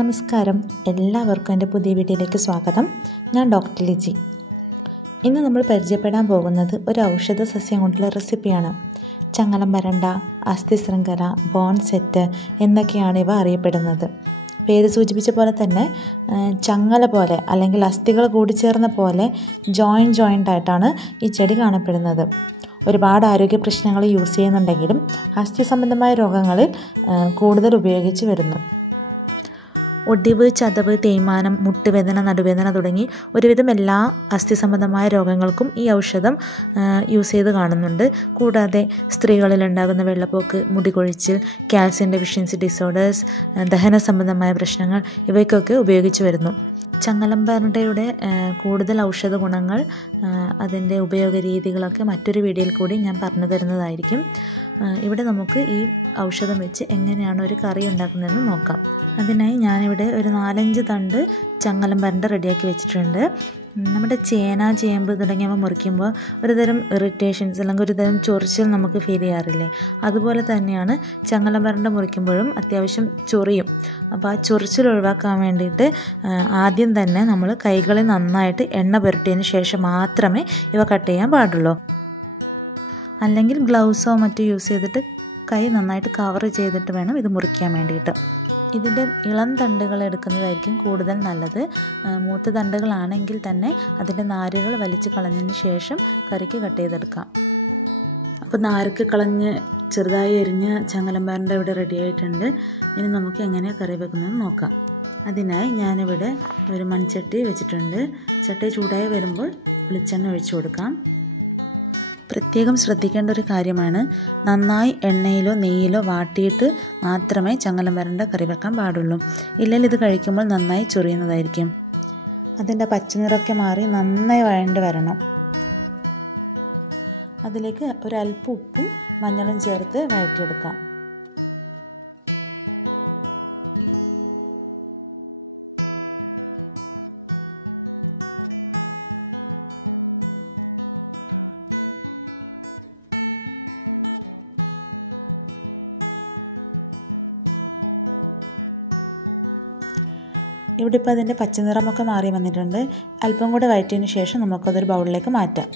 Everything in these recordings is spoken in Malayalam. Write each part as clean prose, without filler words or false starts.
നമസ്കാരം, എല്ലാവർക്കും എൻ്റെ പുതിയ വീഡിയോയിലേക്ക് സ്വാഗതം. ഞാൻ ഡോക്ടർ ലിജി. ഇന്ന് നമ്മൾ പരിചയപ്പെടാൻ പോകുന്നത് ഒരു ഔഷധ സസ്യം കൊണ്ടുള്ള റെസിപ്പിയാണ്. ചങ്ങലംപരണ്ട, asthisringala, bonesetter എന്നൊക്കെയാണ് ഇവ അറിയപ്പെടുന്നത്. പേര് സൂചിപ്പിച്ച പോലെ തന്നെ ചങ്ങല പോലെ അല്ലെങ്കിൽ അസ്ഥികൾ കൂടിച്ചേർന്ന പോലെ ജോയിൻ്റായിട്ടാണ് ഈ ചെടി കാണപ്പെടുന്നത്. ഒരുപാട് ആരോഗ്യ പ്രശ്നങ്ങൾ യൂസ് ചെയ്യുന്നുണ്ടെങ്കിലും അസ്ഥി സംബന്ധമായ രോഗങ്ങളിൽ കൂടുതൽ ഉപയോഗിച്ച് വരുന്നു. ഒടിവ്, ചതവ്, തേയ്മാനം, മുട്ടുവേദന, നടുവേദന തുടങ്ങി ഒരുവിധം എല്ലാ അസ്ഥി സംബന്ധമായ രോഗങ്ങൾക്കും ഈ ഔഷധം യൂസ് ചെയ്ത് കാണുന്നുണ്ട്. കൂടാതെ സ്ത്രീകളിലുണ്ടാകുന്ന വെള്ളപ്പോക്ക്, മുടികൊഴിച്ചിൽ, കാൽസ്യം ഡെഫിഷ്യൻസി ഡിസോർഡേഴ്സ്, ദഹന സംബന്ധമായ പ്രശ്നങ്ങൾ ഇവയ്ക്കൊക്കെ ഉപയോഗിച്ച് വരുന്നു. ചങ്ങലംപരണ്ടയുടെ കൂടുതൽ ഔഷധ ഗുണങ്ങൾ, അതിൻ്റെ ഉപയോഗ രീതികളൊക്കെ മറ്റൊരു വീഡിയോയിൽ കൂടി ഞാൻ പറഞ്ഞു തരുന്നതായിരിക്കും. ഇവിടെ നമുക്ക് ഈ ഔഷധം വെച്ച് എങ്ങനെയാണ് ഒരു കറി ഉണ്ടാക്കുന്നതെന്ന് നോക്കാം. അതിനായി ഞാനിവിടെ ഒരു 4-5 തണ്ട് ചങ്ങലംപരണ്ട റെഡിയാക്കി വെച്ചിട്ടുണ്ട്. നമ്മുടെ ചേന, ചേമ്പ് തുടങ്ങിയവ മുറിക്കുമ്പോൾ ഒരുതരം ഇറിറ്റേഷൻസ് അല്ലെങ്കിൽ ഒരുതരം ചൊറിച്ചിൽ നമുക്ക് ഫീൽ ചെയ്യാറില്ലേ? അതുപോലെ തന്നെയാണ് ചങ്ങലംപരണ്ട മുറിക്കുമ്പോഴും അത്യാവശ്യം ചൊറിയും. അപ്പോൾ ആ ചൊറിച്ചിൽ ഒഴിവാക്കാൻ വേണ്ടിയിട്ട് ആദ്യം തന്നെ നമ്മൾ കൈകളിൽ നന്നായിട്ട് എണ്ണ പുരട്ടിയതിന് ശേഷം മാത്രമേ ഇവ കട്ട് ചെയ്യാൻ പാടുള്ളൂ. അല്ലെങ്കിൽ ഗ്ലൗസോ മറ്റോ യൂസ് ചെയ്തിട്ട് കൈ നന്നായിട്ട് കവർ ചെയ്തിട്ട് വേണം ഇത് മുറിക്കാൻ വേണ്ടിയിട്ട്. ഇതിൻ്റെ ഇളം തണ്ടുകൾ എടുക്കുന്നതായിരിക്കും കൂടുതൽ നല്ലത്. മൂത്ത തണ്ടുകളാണെങ്കിൽ തന്നെ അതിൻ്റെ നാരുകൾ വലിച്ച് കളഞ്ഞതിന് ശേഷം കറിക്ക് കട്ട് ചെയ്തെടുക്കാം. അപ്പോൾ നാരൊക്കെ കളഞ്ഞ് ചെറുതായി എരിഞ്ഞ ചങ്ങലംപരണ്ട ഇവിടെ റെഡി ആയിട്ടുണ്ട്. ഇനി നമുക്ക് എങ്ങനെയാണ് കറി വെക്കുന്നത് നോക്കാം. അതിനായി ഞാനിവിടെ ഒരു മൺചട്ടി വെച്ചിട്ടുണ്ട്. ചട്ടി ചൂടായി വരുമ്പോൾ വെളിച്ചെണ്ണ ഒഴിച്ചു കൊടുക്കാം. പ്രത്യേകം ശ്രദ്ധിക്കേണ്ട ഒരു കാര്യമാണ്, നന്നായി എണ്ണയിലോ നെയ്യിലോ വാട്ടിയിട്ട് മാത്രമേ ചങ്ങലംപരണ്ട കറി വെക്കാൻ പാടുള്ളൂ. ഇല്ലെങ്കിൽ ഇത് കഴിക്കുമ്പോൾ നന്നായി ചൊറിയുന്നതായിരിക്കും. അതിൻ്റെ പച്ചനിറമൊക്കെ മാറി നന്നായി വഴണ്ട് വരണം. അതിലേക്ക് ഒരല്പം ഉപ്പും മഞ്ഞളും ചേർത്ത് വഴറ്റിയെടുക്കാം. ഇവിടെ ഇപ്പോൾ അതിൻ്റെ പച്ചനിറമൊക്കെ മാറി വന്നിട്ടുണ്ട്. അല്പം കൂടെ വഴറ്റിയതിന് ശേഷം നമുക്കതൊരു ബൗളിലേക്ക് മാറ്റാം.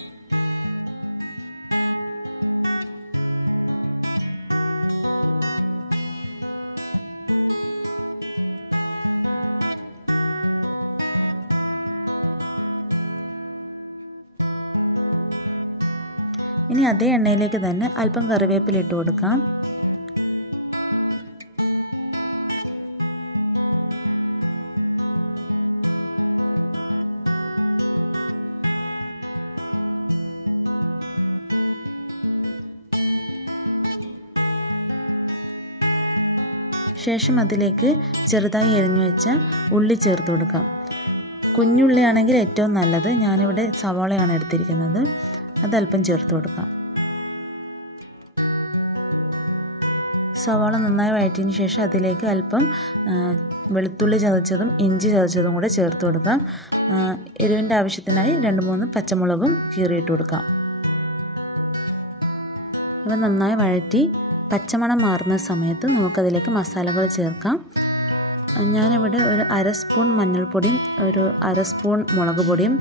ഇനി അതേ എണ്ണയിലേക്ക് തന്നെ അല്പം കറിവേപ്പില ഇട്ട് കൊടുക്കാം. ശേഷം അതിലേക്ക് ചെറുതായി എരിഞ്ഞു വെച്ച ഉള്ളി ചേർത്ത് കൊടുക്കാം. കുഞ്ഞുള്ളിയാണെങ്കിൽ ഏറ്റവും നല്ലത്. ഞാനിവിടെ സവാളയാണ് എടുത്തിരിക്കുന്നത്. അതല്പം ചേർത്ത് കൊടുക്കാം. സവാള നന്നായി വഴറ്റിയതിന് ശേഷം അതിലേക്ക് അല്പം വെളുത്തുള്ളി ചതച്ചതും ഇഞ്ചി ചതച്ചതും കൂടെ ചേർത്ത് കൊടുക്കാം. എരിവിൻ്റെ ആവശ്യത്തിനായി 2-3 പച്ചമുളകും കീറിയിട്ട് കൊടുക്കാം. ഇവ നന്നായി വഴറ്റി പച്ചമണം മാറുന്ന സമയത്ത് നമുക്കതിലേക്ക് മസാലകൾ ചേർക്കാം. ഞാനിവിടെ ഒരു 1/2 സ്പൂൺ മഞ്ഞൾപ്പൊടിയും ഒരു 1/2 സ്പൂൺ മുളക് പൊടിയും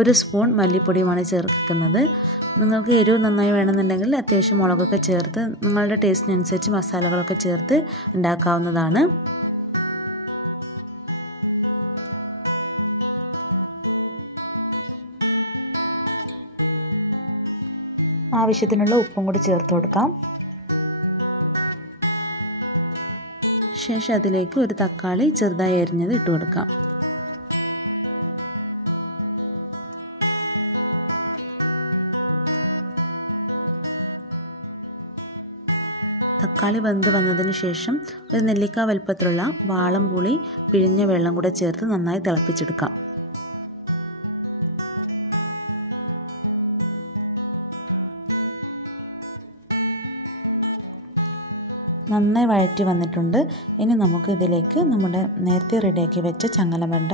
1 സ്പൂൺ മല്ലിപ്പൊടിയുമാണ് ചേർക്കുന്നത്. നിങ്ങൾക്ക് എരിവ് നന്നായി വേണമെന്നുണ്ടെങ്കിൽ അത്യാവശ്യം മുളകൊക്കെ ചേർത്ത് നിങ്ങളുടെ ടേസ്റ്റിനനുസരിച്ച് മസാലകളൊക്കെ ചേർത്ത് ഉണ്ടാക്കാവുന്നതാണ്. ആവശ്യത്തിനുള്ള ഉപ്പും കൂടി ചേർത്ത് കൊടുക്കാം. ശേഷം അതിലേക്ക് ഒരു തക്കാളി ചെറുതായി അരിഞ്ഞത് ഇട്ട് കൊടുക്കാം. തക്കാളി വെന്ത് വന്നതിന് ശേഷം ഒരു നെല്ലിക്ക വലുപ്പത്തിലുള്ള വാളംപുളി പിഴിഞ്ഞ വെള്ളം കൂടെ ചേർത്ത് നന്നായി തിളപ്പിച്ചെടുക്കാം. നന്നായി വഴറ്റി വന്നിട്ടുണ്ട്. ഇനി നമുക്ക് ഇതിലേക്ക് നമ്മുടെ നേരത്തെ റെഡിയാക്കി വെച്ച ചങ്ങലംപരണ്ട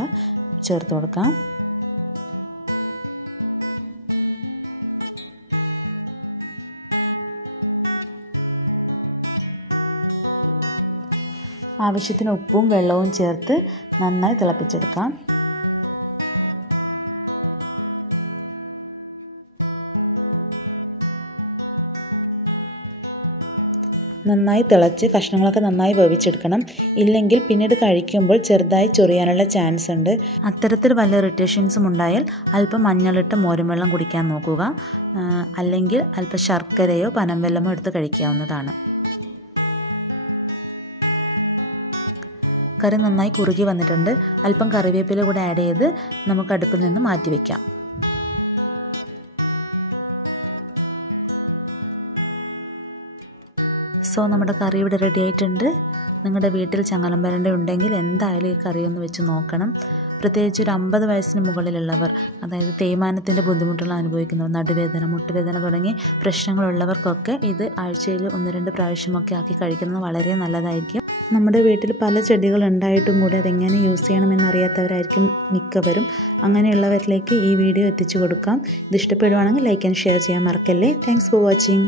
ചേർത്ത് കൊടുക്കാം. ആവശ്യത്തിന് ഉപ്പും വെള്ളവും ചേർത്ത് നന്നായി തിളപ്പിച്ചെടുക്കാം. നന്നായി തിളച്ച് കഷ്ണങ്ങളൊക്കെ നന്നായി വേവിച്ചെടുക്കണം. ഇല്ലെങ്കിൽ പിന്നീട് കഴിക്കുമ്പോൾ ചെറുതായി ചൊറിയാനുള്ള ചാൻസ് ഉണ്ട്. അത്തരത്തിൽ വല്ല ഇറിറ്റേഷൻസും ഉണ്ടായാൽ അല്പം മഞ്ഞളിട്ട് മോരും വെള്ളം കുടിക്കാൻ നോക്കുക. അല്ലെങ്കിൽ അല്പം ശർക്കരയോ പനംവെല്ലമോ എടുത്ത് കഴിക്കാവുന്നതാണ്. കറി നന്നായി കുറുകി വന്നിട്ടുണ്ട്. അല്പം കറിവേപ്പില കൂടെ ആഡ് ചെയ്ത് നമുക്ക് അടുപ്പിൽ നിന്ന് മാറ്റി വയ്ക്കാം. നമ്മുടെ കറി ഇവിടെ റെഡി ആയിട്ടുണ്ട്. നിങ്ങളുടെ വീട്ടിൽ ചങ്ങലം പരണ്ട ഉണ്ടെങ്കിൽ എന്തായാലും ഈ കറി ഒന്ന് വെച്ച് നോക്കണം. പ്രത്യേകിച്ച് ഒരു 50 വയസ്സിന് മുകളിലുള്ളവർ, അതായത് തേയ്മാനത്തിൻ്റെ ബുദ്ധിമുട്ടുകൾ അനുഭവിക്കുന്നവർ, നടുവേദന, മുട്ടുവേദന തുടങ്ങി പ്രശ്നങ്ങളുള്ളവർക്കൊക്കെ ഇത് ആഴ്ചയിൽ 1-2 പ്രാവശ്യമൊക്കെ ആക്കി കഴിക്കുന്നത് വളരെ നല്ലതായിരിക്കും. നമ്മുടെ വീട്ടിൽ പല ചെടികൾ ഉണ്ടായിട്ടും കൂടി അതെങ്ങനെ യൂസ് ചെയ്യണമെന്ന് അറിയാത്തവരായിരിക്കും മിക്കവരും. അങ്ങനെയുള്ളവരിലേക്ക് ഈ വീഡിയോ എത്തിച്ചു കൊടുക്കാം. ഇത് ഇഷ്ടപ്പെടുവാണെങ്കിൽ ലൈക്ക് ആൻഡ് ഷെയർ ചെയ്യാൻ മറക്കല്ലേ. Thanks for watching.